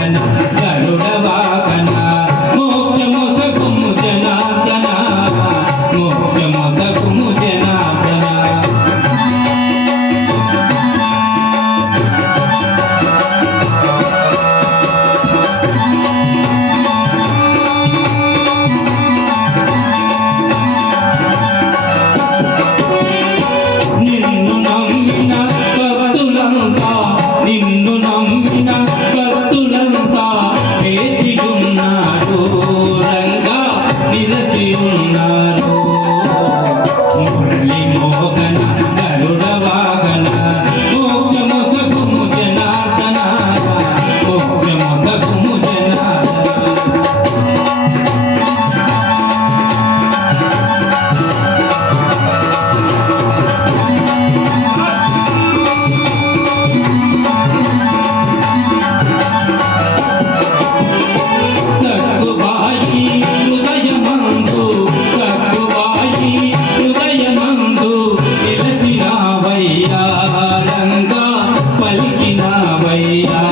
And. you. হইয়া